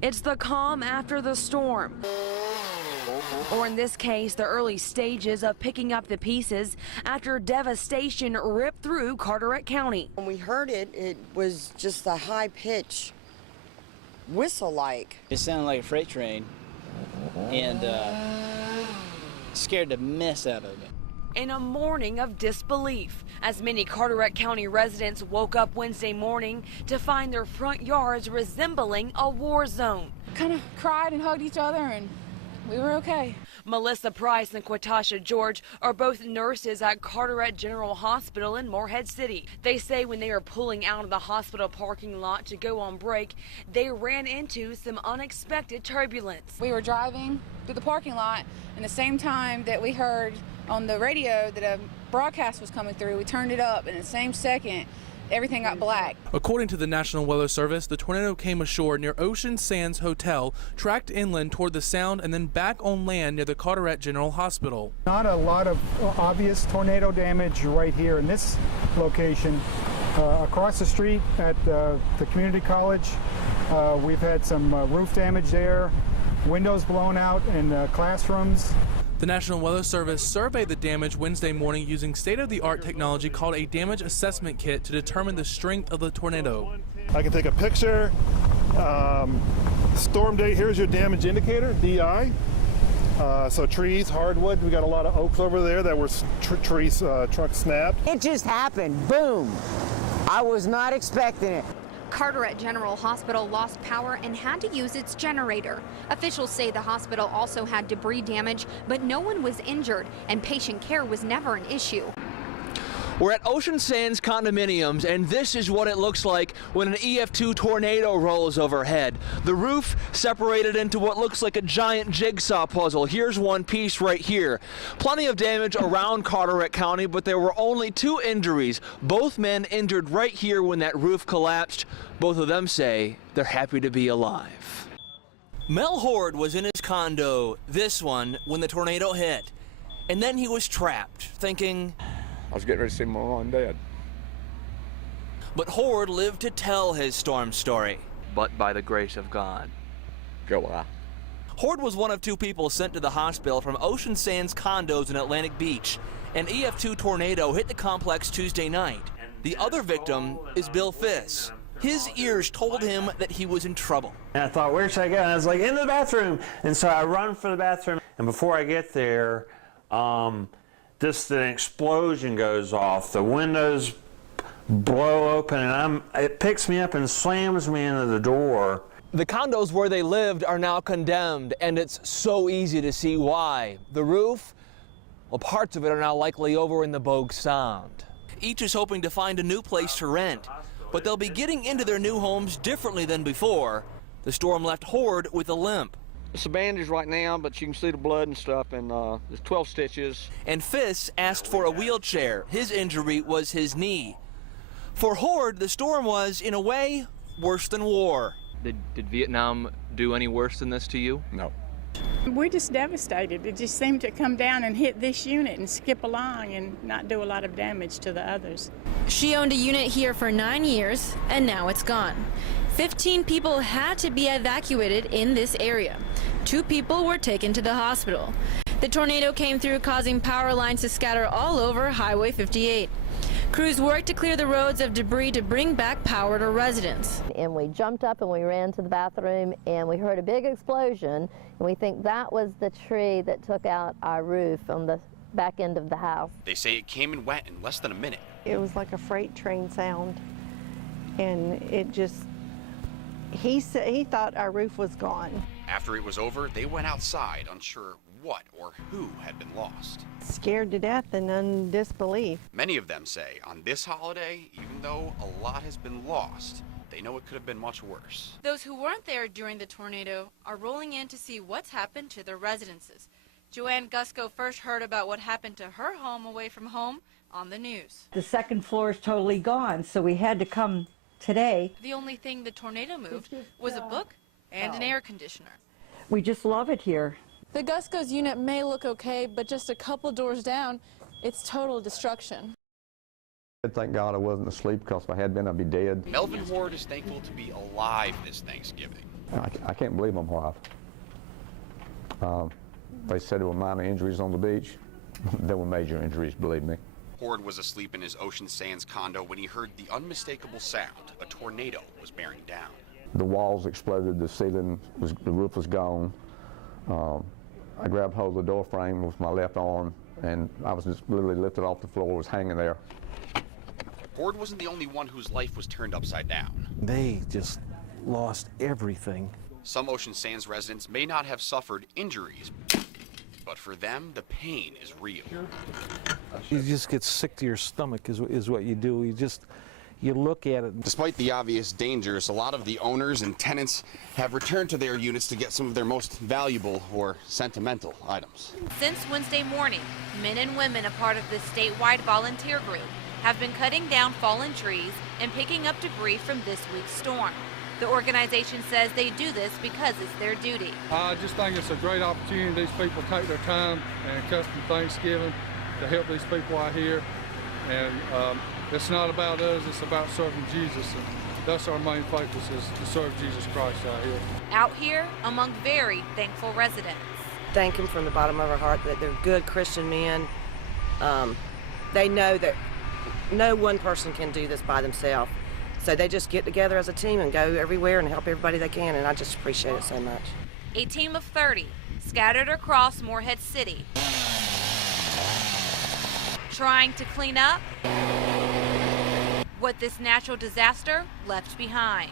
It's the calm after the storm. Or in this case, the early stages of picking up the pieces after devastation ripped through Carteret County. When we heard it, it was just a high-pitched whistle-like. It sounded like a freight train, and scared the mess out of me. In a morning of disbelief, as many Carteret County residents woke up Wednesday morning to find their front yards resembling a war zone. Kind of cried and hugged each other, and we were okay. Melissa Price and Quatasha George are both nurses at Carteret General Hospital in Morehead City. They say when they were pulling out of the hospital parking lot to go on break, they ran into some unexpected turbulence. We were driving through the parking lot, and the same time that we heard on the radio that a broadcast was coming through, we turned it up, and in the same second, everything got black. According to the National Weather Service, the tornado came ashore near Ocean Sands Hotel, tracked inland toward the sound, and then back on land near the Carteret General Hospital. Not a lot of obvious tornado damage right here in this location. Across the street at the community college, we've had some roof damage there, windows blown out in classrooms. The National Weather Service surveyed the damage Wednesday morning using state-of-the-art technology called a damage assessment kit to determine the strength of the tornado. I can take a picture. Storm date, here's your damage indicator, DI. So trees, hardwood, we got a lot of oaks over there that were trees trunk snapped. It just happened, boom. I was not expecting it. Carteret General Hospital lost power and had to use its generator. Officials say the hospital also had debris damage, but no one was injured, and patient care was never an issue. We're at Ocean Sands condominiums, and this is what it looks like when an EF2 tornado rolls overhead. The roof separated into what looks like a giant jigsaw puzzle. Here's one piece right here. Plenty of damage around Carteret County, but there were only 2 injuries. Both men injured right here when that roof collapsed. Both of them say they're happy to be alive. Mel Horde was in his condo, this one, when the tornado hit. And then he was trapped, thinking, I was getting ready to see my mom and dad. But Horde lived to tell his storm story. But by the grace of God. Go on. Horde was one of 2 people sent to the hospital from Ocean Sands condos in Atlantic Beach. An EF2 tornado hit the complex Tuesday night. The other victim is Bill Fiss. His ears told him that he was in trouble. And I thought, where should I go? And I was like, into the bathroom. And so I run for the bathroom. And before I get there, just an explosion goes off. The windows blow open, and it picks me up and slams me into the door. The condos where they lived are now condemned, and it's so easy to see why. The roof, well, parts of it are now likely over in the Bogue Sound. Each is hoping to find a new place to rent, but they'll be getting into their new homes differently than before. The storm left Horde with a limp. It's a bandage right now, but you can see the blood and stuff, and there's 12 stitches. And Fiss asked for a wheelchair. His injury was his knee. For Horde, the storm was, in a way, worse than war. Did Vietnam do any worse than this to you? No. We're just devastated. It just seemed to come down and hit this unit and skip along and not do a lot of damage to the others. She owned a unit here for 9 years, and now it's gone. 15 people had to be evacuated in this area. 2 people were taken to the hospital. The tornado came through, causing power lines to scatter all over Highway 58. Crews worked to clear the roads of debris to bring back power to residents. And we jumped up and we ran to the bathroom, and we heard a big explosion, and we think that was the tree that took out our roof on the back end of the house. They say it came and went in less than a minute. It was like a freight train sound, and it just, he thought our roof was gone. After it was over, they went outside, unsure what or who had been lost. Scared to death and in disbelief. Many of them say on this holiday, even though a lot has been lost, they know it could have been much worse. Those who weren't there during the tornado are rolling in to see what's happened to their residences. Joanne Gusco first heard about what happened to her home away from home on the news. The second floor is totally gone, so we had to come today. The only thing the tornado moved was a book and an air conditioner. We just love it here. The Gusco's unit may look okay, but just a couple doors down, it's total destruction. Thank God I wasn't asleep, because if I had been, I'd be dead. Melvin Ward is thankful to be alive this Thanksgiving. I can't believe I'm alive. They said there were minor injuries on the beach. There were major injuries, believe me. Ward was asleep in his Ocean Sands condo when he heard the unmistakable sound. A tornado was bearing down. The walls exploded, the roof was gone. I grabbed hold of the door frame with my left arm, and I was just literally lifted off the floor, was hanging there. Ward wasn't the only one whose life was turned upside down. They just lost everything. Some Ocean Sands residents may not have suffered injuries, but for them, the pain is real. You just get sick to your stomach is what you do. You look at it. Despite the obvious dangers, a lot of the owners and tenants have returned to their units to get some of their most valuable or sentimental items. Since Wednesday morning, men and women, a part of the statewide volunteer group, have been cutting down fallen trees and picking up debris from this week's storm. The organization says they do this because it's their duty. I just think it's a great opportunity. These people take their time and cut from Thanksgiving to help these people out here. And it's not about us, it's about serving Jesus. And that's our main focus, is to serve Jesus Christ out here. Out here among very thankful residents. Thank Him from the bottom of our heart that they're good Christian men. They know that no one person can do this by themselves. So they just get together as a team and go everywhere and help everybody they can, and I just appreciate it so much. A team of 30 scattered across Morehead City, trying to clean up what this natural disaster left behind.